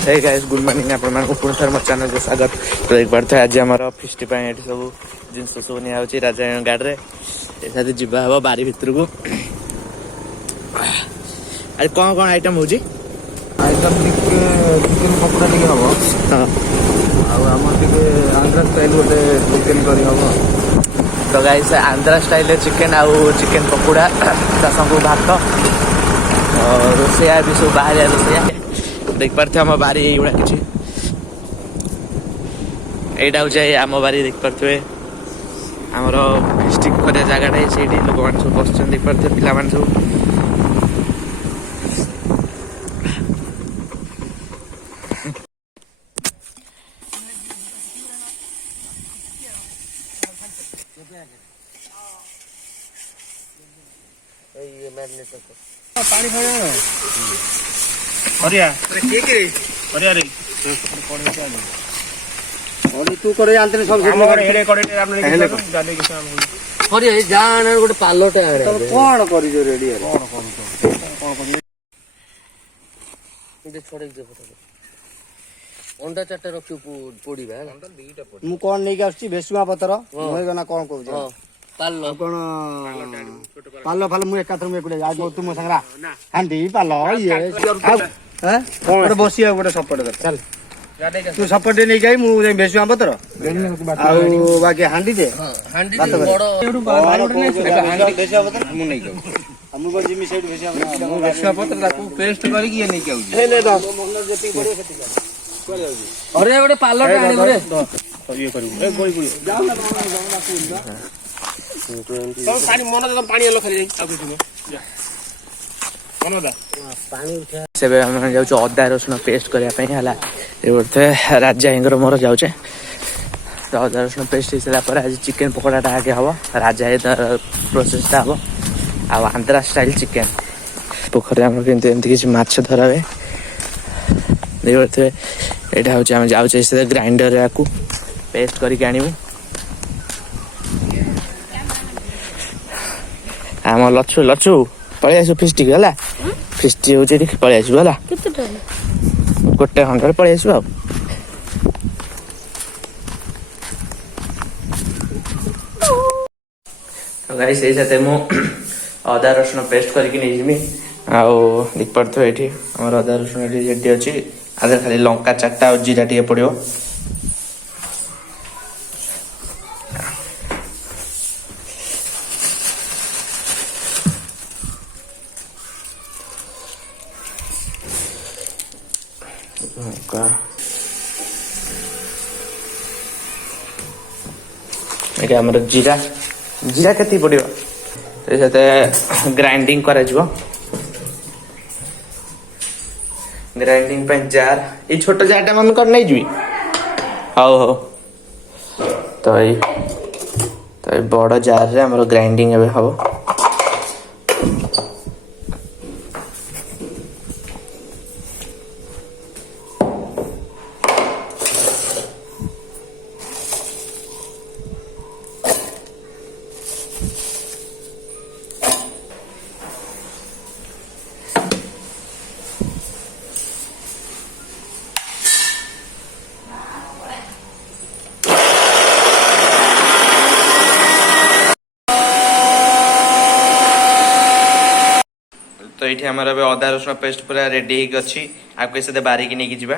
Hey guys good morning आपण मान पुणी थर मो चैनल को स्वागत। तो एक बार आज आमर फिस्ट पे सब जिनस सब नि राजा गाड़ी रे एसाथे जीवा हम बारी भितर को। आज कौन कौन आइटम हो आइटम चिकेन पकोड़ा टे हम आंध्रा स्टाइल गोटे चिकेन करी हम। तो गाइस आंध्रा स्टाइल चिकेन आउ चिकेन पकोड़ा संग भात रोसैया भी सब बाहर रोसैया देख पारे आम बारी युवा कि यहाँ हूँ आम बारी देख पारे आमर फिस्टिंग कर जगह से लोक मैंने सब बस देख पारे पिला सब पानी तू करे जानते सब हेडे करे हमने अरे जान गोटे पालोटे कोन करी जो रेडी कोन करी दे छोड़ दे अंडा चारटा रखी पोड़ीबा अंडा दुईटा पोड़ी मु कोन नै आछी भेसुआ पतर मोय गना कोन कहू छ पालो कोन पालो फालो मु एकाथर मु एकुडे आज तुम संगरा हांडी पालो ये हैं कोन बसिया गोटे सपोर्ट कर चल तू सपोर्ट नै गई मु भेसुआ पतर आ बाकी हांडी दे हांडी बड़ हांडी भेसुआ पतर मु नै जाऊ हमु को जिमी साइड भेसुआ पतर ताकू पेस्ट करी के नै जाऊ हे ले दस जति बड़े खटी अरे गोटे पालोटे आने रे ये करू ए गोली गोली जाऊ ना पानी मन तो पानी आलो खाली आ कुछ जा मनदा पानी उठा से हम जाउ अदा रसुण पेस्ट करिया पई हला एबते राजा हिंगर मोर जाउ छे। तो अदा रसुण पेस्ट हिसला पर आज चिकेन पकोड़ाटा आगे हबो राजा हे प्रोसेसटा हबो आ आंध्रा स्टाइल चिकेन पोखरे हम किंतु एमती किछ माछ धरावे देखते एटा हो हम जाउ छे ग्राइंडर याकू पेस्ट करके आनिबू आम लछु लछु पळै आसु फिस्टी गला फिस्टी हो जे पळै आसु गला किते टाइम गोटे घंटा पळै आसु आ तो गाइस ए साथे मो अदा रसुण पेस्ट करके नै जिमी आ देख पड़तो एठी हमर अदा रसुण एठी रेडी अछि आधा खाली लंका चारटा और जीरा टिके पड़ियो हमर जीरा जीरा केती पड़ियो ग्राइंडिंग करा जिवो ग्राइंडिंग पे जार ये छोटा जारटा मन कर नहीं जुई हाउ हो तो ये बड़ जार रे हमर ग्राइंडिंग एबे हो तो ये आम अदा रसुण पेस्ट पूरा रेडी अच्छी आपके साथ बारिकी नहीं जीवा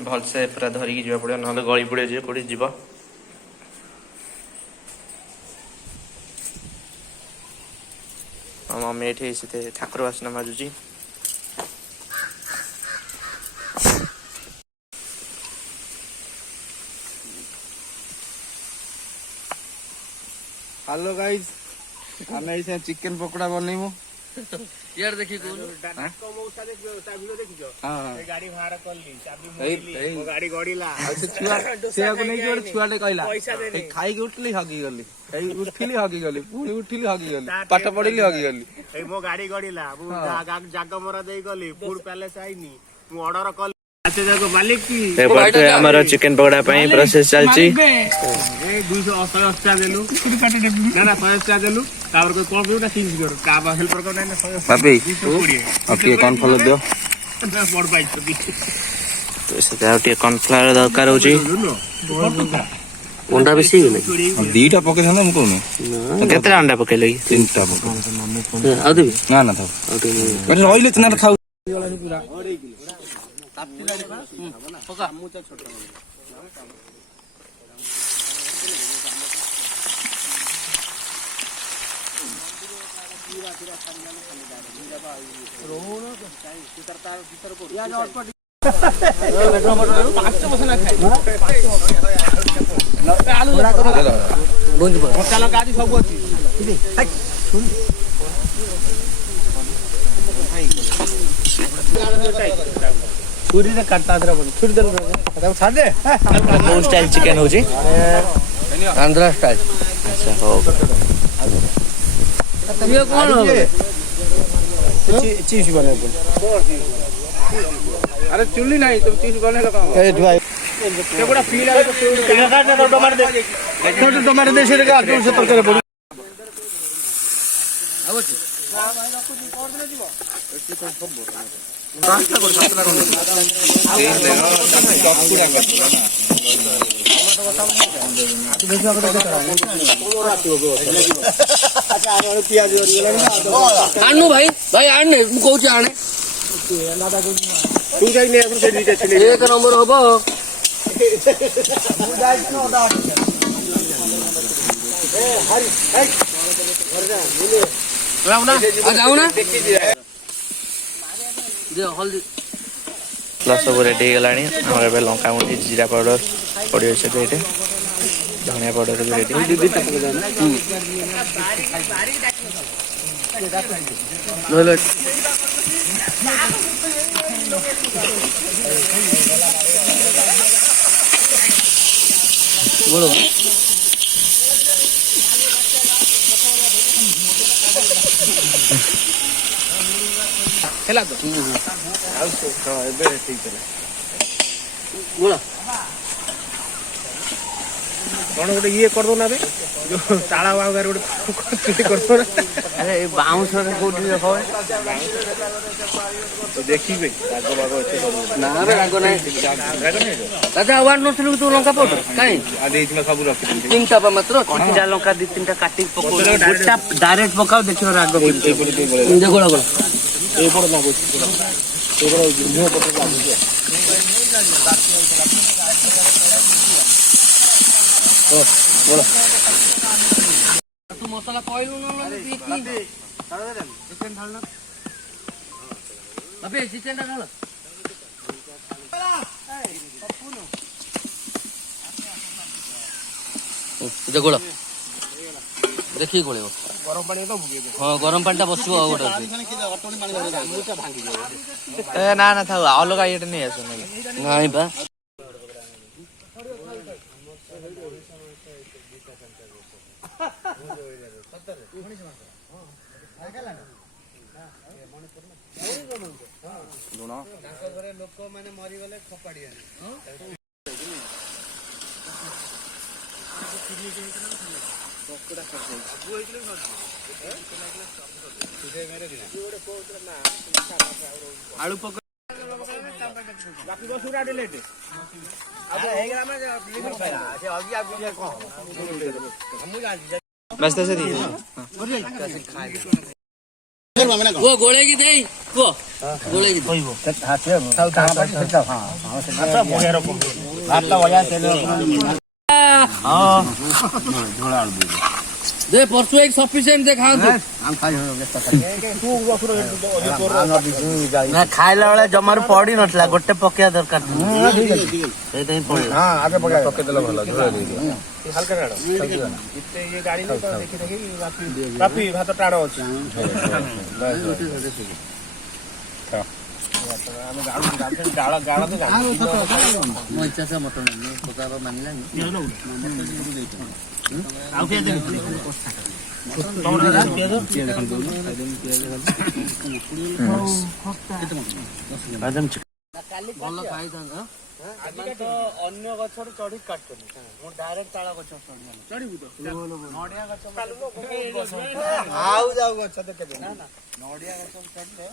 भलसे पूरा धरिकी जा पड़ो ना गली पड़े जे कोड़ी जीव मम्मी ये ठाकुर बासना माजुची हेलो गाइस आमे ऐसे चिकेन पकोड़ा बनैमु यार देखि को डाको मौसा देख ता वीडियो देखियो हां ए गाड़ी भाड़ा करली चाबी मोली वो गाड़ी गड़ीला अच्छा छुआ से को नै जोड़ छुआटे कहला ए खाई के उठली हगी गली ए उठली हगी गली पुणी उठली हगी गली पाठ पढिली हगी गली ए मो गाड़ी गड़ीला जाग मोरा देई गली फूड पैलेस आइनी मु ऑर्डर कर ଏପଟେ ଆମର ଚିକେନ ପକୋଡା ପାଇଁ ପ୍ରୋସେସ ଚାଲିଛି। କର୍ଣ୍ଣଫ୍ଲୋର ଦିଅ। ସେଥିରେ ଆଉ ଟିକେ କର୍ଣ୍ଣଫ୍ଲାୱାର ଦରକାର ହଉଛି। ଅଣ୍ଡା ବେଶୀ ହେଇଗଲେ ଦିଟା ପକେଇଥାନ୍ତା ମୁଁ କହୁନି। କେତେଟା ଅଣ୍ଡା ପକେଇଲେ କି? 3ଟା ପକେଇ। ଆଉ ଦେବି ନା ନା ଥାଉ ରହିଲେ ଚିହ୍ନା ଥାଉ। ଛୁରୀରେ କାଟତା ଛୁରୀ ଦେଲ ଛାଡି ଦେ। କୋଉ ଷ୍ଟାଇଲ ଚିକେନ ହଉଛି? ଆନ୍ଧ୍ରା ଷ୍ଟାଇଲ। ଆଚ୍ଛା ହଉ। ଚିପ୍ସ ବନେଇବ। ଆରେ ଚୁଲି ନାହିଁ ତ ଚିପ୍ସ ବନେଇଲ କଣ? ଏଇଠି ଭାଇ ସେଗୁଡା ଫିଲ୍ ଆଗ ଟମାଟୋ ଦେ। ଟମାଟୋ ଦେ ସେଟା କାଟ ସେ ତରକାରୀ ପଡି। ଆଣୁ ଭାଇ ଭାଇ ଆଣେ ମୁଁ କହୁଛି ଆଣେ ଏକ ନମ୍ବର ହବ। ଯାଉନା ହଳଦୀ ସବୁ ରେଡି ହେଇଗଲାଣି। ଆମର ଏବେ ଲଙ୍କା ଗୁଣ୍ଡି ଜିରା ପାଉଡର ପଡିବ ସେଥିରେ ଏଇଠି। ଧନିଆ ପାଉଡର ବି ରେଡି। ହେଲା ତ ଏବେ ଠିକ ହେଲା। କଣ ଗୋଟେ ଇଏ କରିଦଉନା ବେ ଯୋଉ ତାଳ ବାଉଗାରେ ଗୋଟେ କରିଦଉ ନା। ଆରେ ଏ ବାଉଁଶରେ କୋଉଠି ଦେଖିବେ ରାଗ ବାଗ ଏତେ ନା ରାଗ ନାହିଁ। ଦାଦା ଆୱାର ନଥିଲୁ ତୁ ଲଙ୍କା ପାଉଡର କାଇଁ ଦେଇଥିଲ ସବୁ ରଖିଥିଲି। 3ଟା ପା ମାତ୍ର କଞ୍ଚା ଲଙ୍କା 2-3ଟା କାଟିକି ପକଉ। ଡାଇରେକ୍ଟ ପକାଉ ଦେଖିବ ରାଗ ଗୋଳ ଗୋଳ ଏଇପଟ ଲାଗୁଛି ମୁହଁ ପଟ ଲାଗୁଛି। ତୁ ମସଲା କହିଲୁ ଚିକେନ ଟା ଢାଳ। ଗୋଳ ଦେଖିକି ଗୋଳେଇବ। ଗରମ ପାଣି ଦବୁ କି? ହଁ ଗରମ ପାଣି ଟା ବସିବ ଆଉ ଗୋଟେ ନା ନା ଥାଉ ଅଲଗା ଇଏଟା ନେଇ ଆସ। ନାଇଁ ବା ଲୋକମାନେ ମରିଗଲେ ଖପାଡିଆନି। ଆଳୁ ପକ ଗୋଳେଇକି ଦେଇ କୁହ ଗୋଳେଇକି ଦେ ପରସୁ ଏକ ସଫିସିଏଣ୍ଟ ଦେ ଖାଆନ୍ତୁ। ନା ଖାଇଲା ବେଳେ ଜମାରୁ ପଡି ନଥିଲା ଗୋଟେ ପକେଇବା ଦରକାର ସେଇଟା ହିଁ ପଡିବ। ପକେଇଦେଲେ ଭଲ ଭାତ ଟାଣ ଅଛି। ଆଉ ପିଆଜ ବାଦାମ କାଲି ଭଲ ଖାଇଥାନ୍ତା ଆଜିକା ତ ଅନ୍ୟ ଗଛରୁ ଚଢି କାଟୁନି ମୁଁ ଡାଇରେକ୍ଟ ତାଳ ଗଛ ଚଢିବୁ ତ ନଡିଆ ଗଛ ଆଉ ଯାଉ ଗଛ ତ କେବେ ନଡିଆ ଗଛ ଚଢିଲେ